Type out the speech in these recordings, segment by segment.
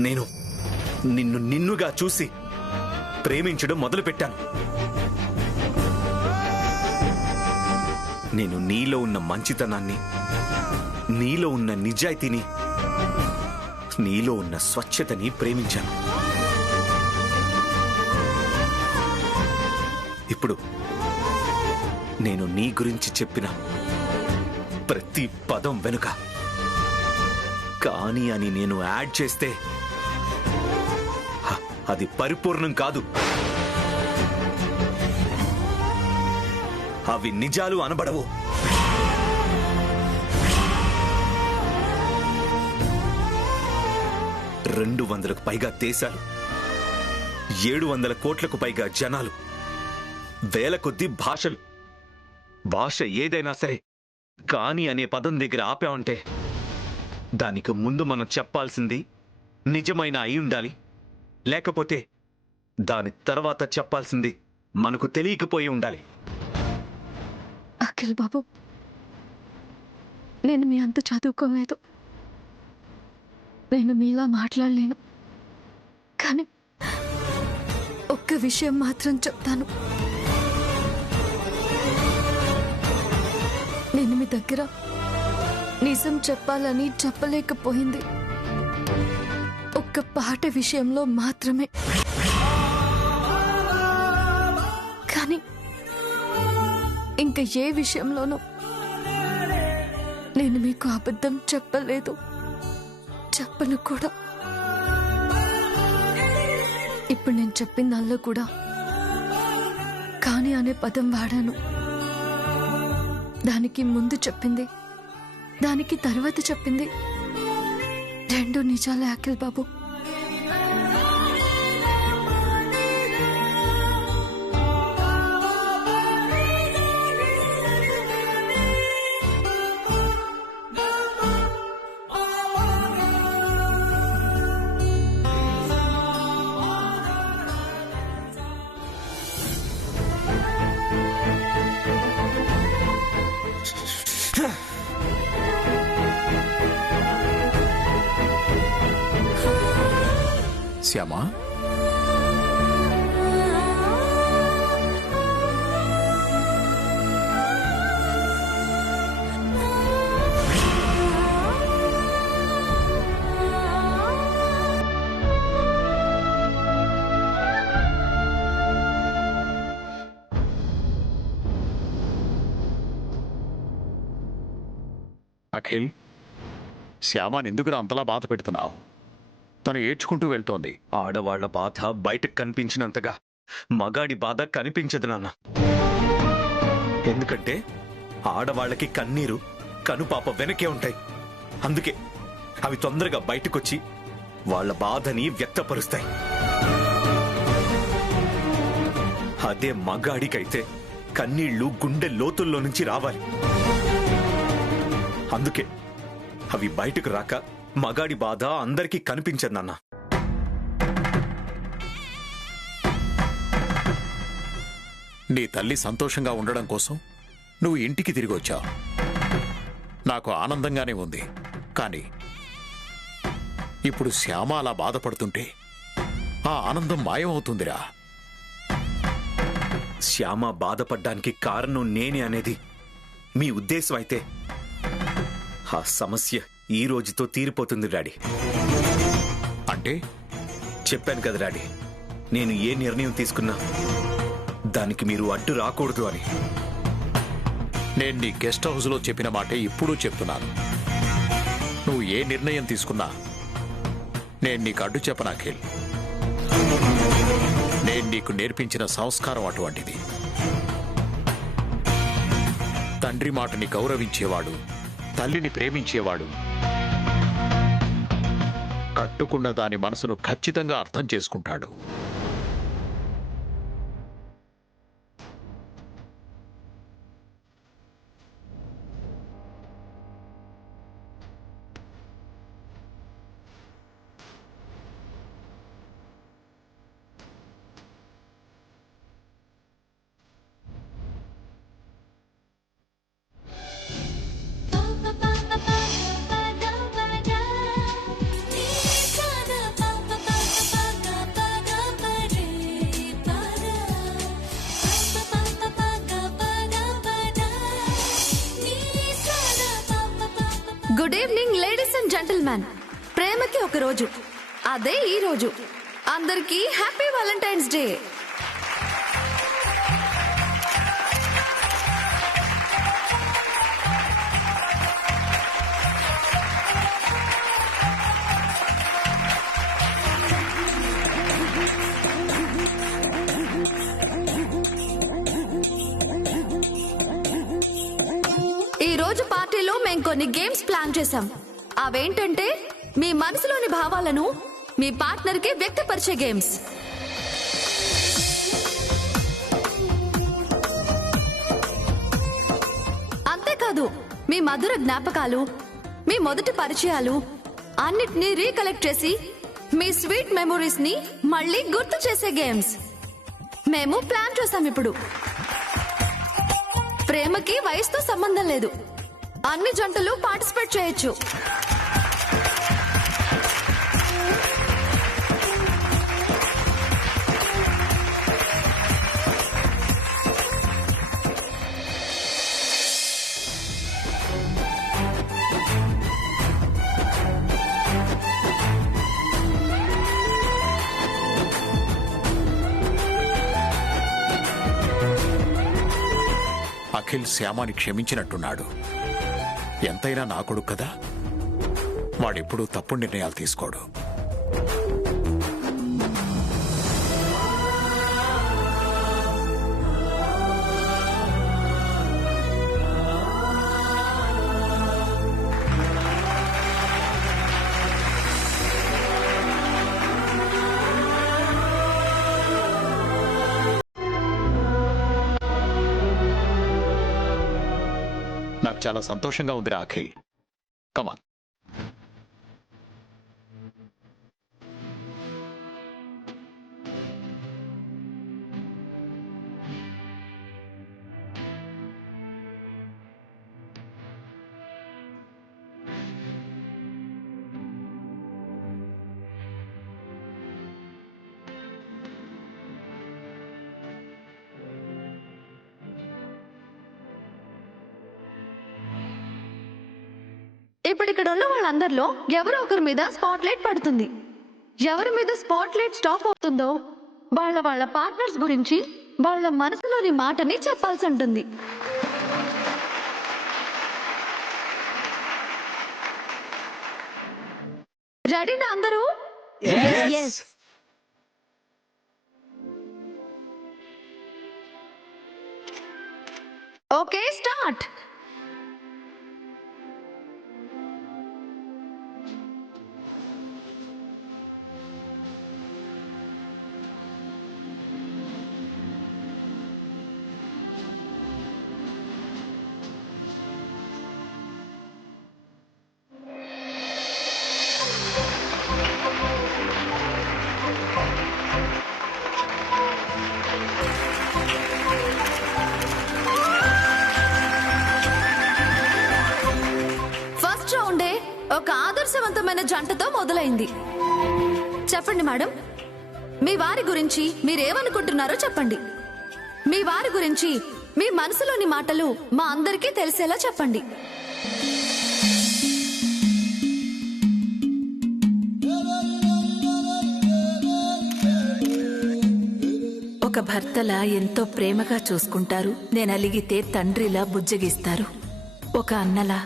నేను నిన్నుగా చూసి ప్రేమించడం మొదలుపెట్టాను. నేను నీలో ఉన్న మంచితనాన్ని, నీలో ఉన్న నిజాయితీని, నీలో ఉన్న స్వచ్ఛతని ప్రేమించాను. ఇప్పుడు నేను నీ గురించి చెప్పిన ప్రతి పదం వెనుక కానీ అని నేను యాడ్ చేస్తే అది పరిపూర్ణం కాదు. అవి నిజాలు అనబడవు. రెండు 200కు పైగా దేశాలు, 700 కోట్లకు పైగా జనాలు, వేల కొద్ది భాషలు. భాష ఏదైనా సరే కాని అనే పదం దగ్గర ఆపామంటే దానికి ముందు మనం చెప్పాల్సింది నిజమైన అయి ఉండాలి. లేకపోతే దాని తర్వాత చెప్పాల్సింది మనకు తెలియకపోయి ఉండాలి. అఖిల్ బాబు, నేను మీ అంత చదువుకోలేదు, నేను మీలా మాట్లాడలేను. కానీ ఒక్క విషయం మాత్రం చెప్తాను. నేను మీ దగ్గర నిజం చెప్పాలని చెప్పలేకపోయింది ఒక్క పాట విషయంలో మాత్రమే. కానీ ఇంకా ఏ విషయంలోనూ నేను మీకు అబద్ధం చెప్పలేదు, చెప్పను కూడా. ఇప్పుడు నేను చెప్పిందల్లా కూడా కానీ అనే పదం వాడాను. దానికి ముందు చెప్పింది, దానికి తర్వాత చెప్పింది రెండు నిజాలే అఖిల్ బాబు. శ్యామా, అఖిల్, శ్యామాని ఎందుకు అంతలా బాధ పెడుతున్నావు? తను ఏడ్చుకుంటూ వెళ్తోంది. ఆడవాళ్ల బాధ బయటకు కనిపించినంతగా మగాడి బాధ కనిపించదు నాన్న. ఎందుకంటే ఆడవాళ్లకి కన్నీరు కనుపాప వెనకే ఉంటాయి. అందుకే అవి తొందరగా బయటకొచ్చి వాళ్ళ బాధని వ్యక్తపరుస్తాయి. అదే మగాడికైతే కన్నీళ్లు గుండె లోతుల్లో నుంచి రావాలి. అందుకే అవి బయటకు రాక మగాడి బాధ అందరికీ కనిపించదు నాన్న. నీ తల్లి సంతోషంగా ఉండడం కోసం నువ్వు ఇంటికి తిరిగి వచ్చావు. నాకు ఆనందంగానే ఉంది. కానీ ఇప్పుడు శ్యామ అలా బాధపడుతుంటే ఆ ఆనందం మాయమవుతుందిరా. శ్యామ బాధపడ్డానికి కారణం నేనే అనేది మీ ఉద్దేశం అయితే ఆ సమస్య ఈ రోజుతో తీరిపోతుంది డాడీ. అంటే చెప్పాను కదా డాడీ, నేను ఏ నిర్ణయం తీసుకున్నా దానికి మీరు అడ్డు రాకూడదు అని. నేను నీ గెస్ట్ హౌస్లో చెప్పిన మాటే ఇప్పుడు చెప్తున్నాను. నువ్వు ఏ నిర్ణయం తీసుకున్నా నేను నీకు అడ్డు చెప్పను అఖిల్. నేను నీకు నేర్పించిన సంస్కారం అటువంటిది. తండ్రి మాటని గౌరవించేవాడు, తల్లిని ప్రేమించేవాడు కట్టుకున్న దాని మనసును ఖచ్చితంగా అర్థం చేసుకుంటాడు. Good evening ladies and gentlemen. ప్రేమకి ఒక రోజు, అదే ఈ రోజు. అందరికీ హ్యాపీ వాలంటైన్స్ డే. ఈ రోజు పార్టీలో మేం కొన్ని గేమ్స్ ప్లాన్ చేశాం. అవేంటంటే మీ మనసులోని భావాలను మీ పార్ట్నర్ కి వ్యక్తపరిచే గేమ్స్. అంతేకాదు, మీ మధుర జ్ఞాపకాలు, మీ మొదటి పరిచయాలు అన్నిటినీ రీకలెక్ట్ చేసి మీ స్వీట్ మెమొరీస్ ని మళ్ళీ గుర్తు చేసే గేమ్స్ మేము ప్లాన్ చేశాం. ఇప్పుడు ప్రేమకి వయసుతో సంబంధం లేదు, అన్ని జంటలు పార్టిసిపేట్ చేయొచ్చు. అఖిల్ శ్యామాని క్షమించినట్టున్నాడు. ఎంతైనా నా కొడుకు కదా, వాడెప్పుడూ తప్పుడు నిర్ణయాలు తీసుకోడు. నాకు చాలా సంతోషంగా ఉంది అఖిల్. కమాన్. ఇప్పుడు ఇక్కడ ఉన్న వాళ్ళందరిలో ఎవరో ఒకరి మీద స్పాట్ లైట్ పడుతుంది. ఎవరి మీద స్పాట్ లైట్ స్టాప్ అవుతుందో వాళ్ళ పార్ట్నర్స్ గురించి వాళ్ళ మనసులోని మాటని చెప్పాల్సి ఉంటుంది. రెడీనా అందరూ? Yes. Okay, start. ఒక ఆదర్శవంతమైన జంటతో మొదలైంది. చెప్పండి మేడం, మీ వారి గురించి మీరేమనుకుంటున్నారో చెప్పండి. మీ వారి గురించి మీ మనసులోని మాటలు మా అందరికీ తెలిసేలా చెప్పండి. ఒక భర్తలా ఎంతో ప్రేమగా చూసుకుంటారు. నేను అలిగితే తండ్రిలా బుజ్జగిస్తారు. ఒక అన్నలా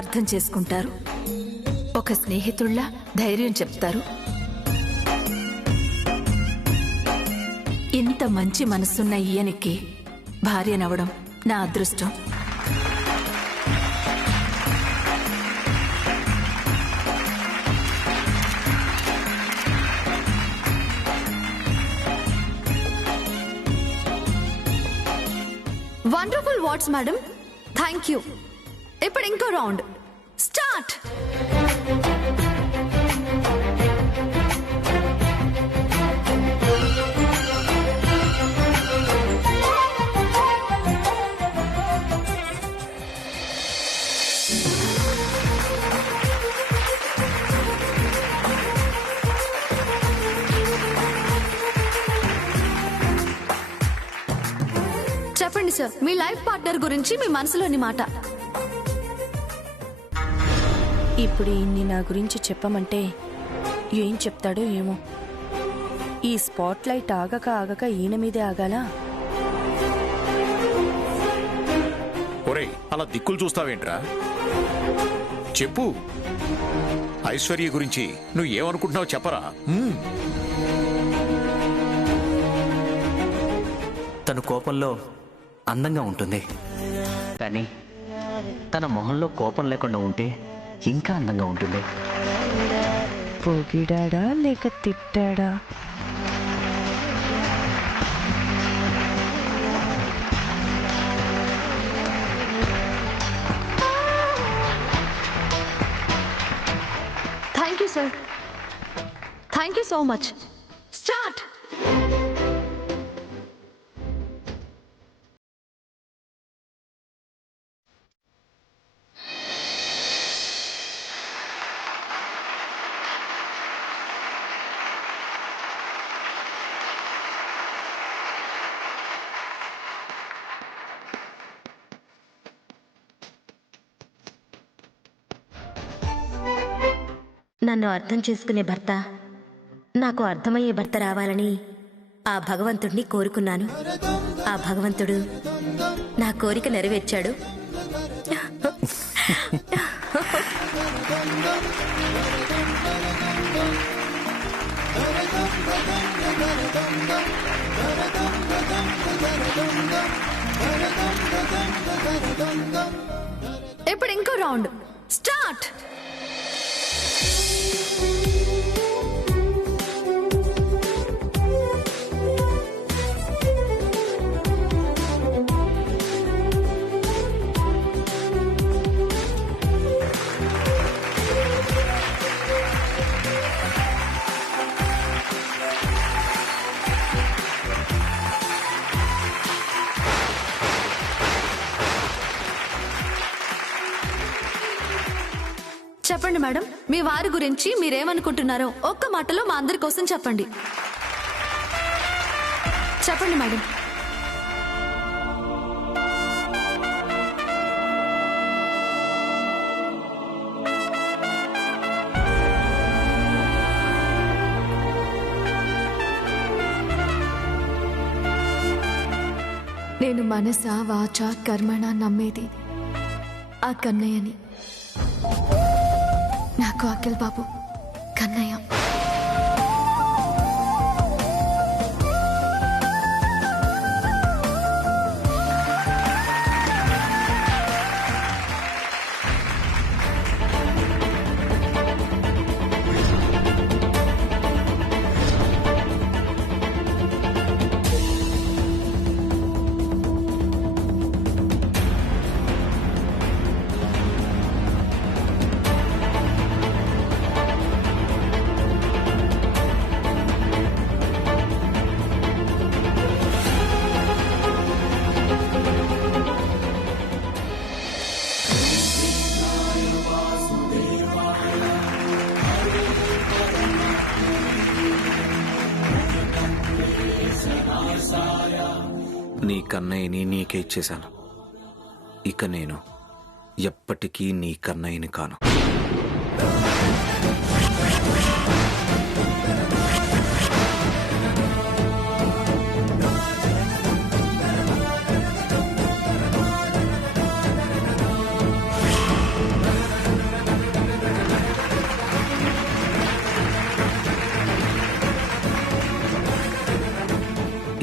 అర్థం చేసుకుంటారు. ఒక స్నేహితుళ్ళ ధైర్యం చెప్తారు. ఇంత మంచి మనసున్న ఈయనకి భార్యనవడం నా అదృష్టం. Wonderful words madam, thank you. ఇప్పుడు ఇంకో రౌండ్ స్టార్ట్. చెప్పండి సార్, మీ లైఫ్ పార్ట్నర్ గురించి మీ మనసులోని మాట. ఇప్పుడు ఇన్ని నా గురించి చెప్పమంటే ఏం చెప్తాడో ఏమో. ఈ స్పాట్ లైట్ ఆగక ఆగక ఈయన మీదే ఆగాలా? ఒరేయ్, అలా దిక్కులు చూస్తావేంట్రా? చెప్పు, ఐశ్వర్య గురించి నువ్వు ఏమనుకుంటున్నావు చెప్పరా? తను కోపంలో అందంగా ఉంటుంది, కానీ తన మొహంలో కోపం లేకుండా ఉంటే ఇంకా అందంగా ఉంటుంది. పొగిడాడా లేక తిట్టాడా? Thank you sir, thank you so much. Start. నన్ను అర్థం చేసుకునే భర్త, నాకు అర్థమయ్యే భర్త రావాలని ఆ భగవంతుడిని కోరుకున్నాను. ఆ భగవంతుడు నా కోరిక నెరవేర్చాడు. ఇప్పుడు ఇంకో రౌండ్. స్టార్ట్. చెప్పండి మేడం, మీ వారి గురించి మీరేమనుకుంటున్నారో ఒక్క మాటలో మా అందరి కోసం చెప్పండి. చెప్పండి మేడం. నేను మనస వాచ కర్మణ నమ్మేది ఆ కన్నయ్యని. నాకు అఖిల్ బాబు కన్నయ్య. నీ కన్నయ్యని నీకే ఇచ్చేశాను. ఇక నేను ఎప్పటికీ నీ కన్నయ్యని కాను.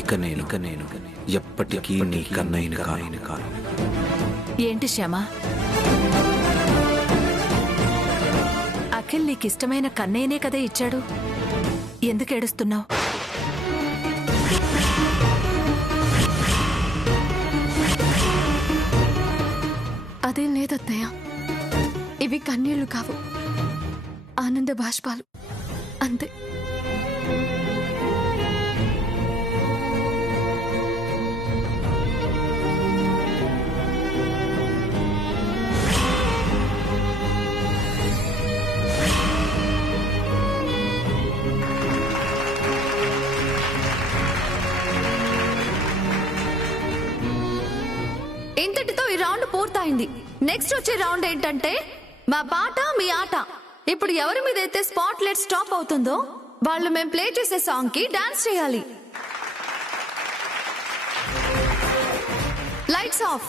ఇక నేను ఎప్పటికీ నీ కన్నయ్యని కాను. ఏంటి శ్యామ, అఖిల్ నీకిష్టమైన కన్నయ్యనే కదా ఇచ్చాడు, ఎందుకు ఏడుస్తున్నావు? అదేం లేదత్తయ్య, ఇవి కన్నీళ్లు కావు, ఆనంద బాష్పాలు అంతే. ఇంతటితో ఈ రౌండ్ పూర్తయింది. నెక్స్ట్ వచ్చే రౌండ్ ఏంటంటే మా పాట మీ ఆట. ఇప్పుడు ఎవరి మీద అయితే స్పాట్ లైట్ స్టాప్ అవుతుందో వాళ్ళు మేము ప్లే చేసే సాంగ్ కి డాన్స్ చేయాలి. Lights off.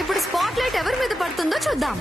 ఇప్పుడు స్పాట్ లైట్ ఎవరి మీద పడుతుందో చూద్దాం.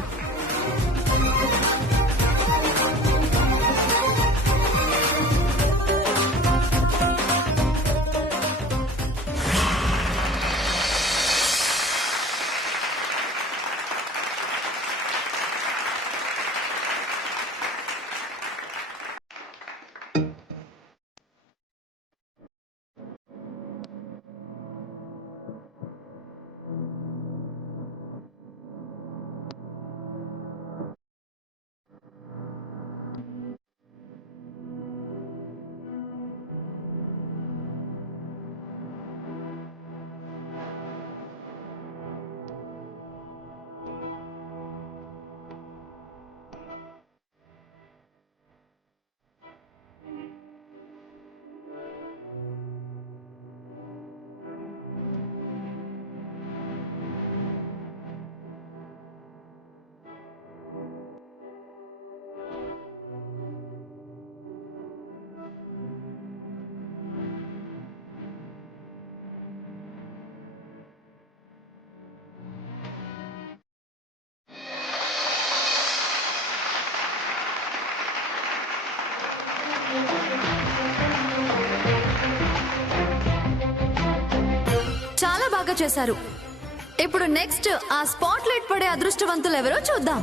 చాలా బాగా చేశారు. ఇప్పుడు నెక్స్ట్ ఆ స్పాట్ లైట్ పడే అదృష్టవంతులు ఎవరో చూద్దాం.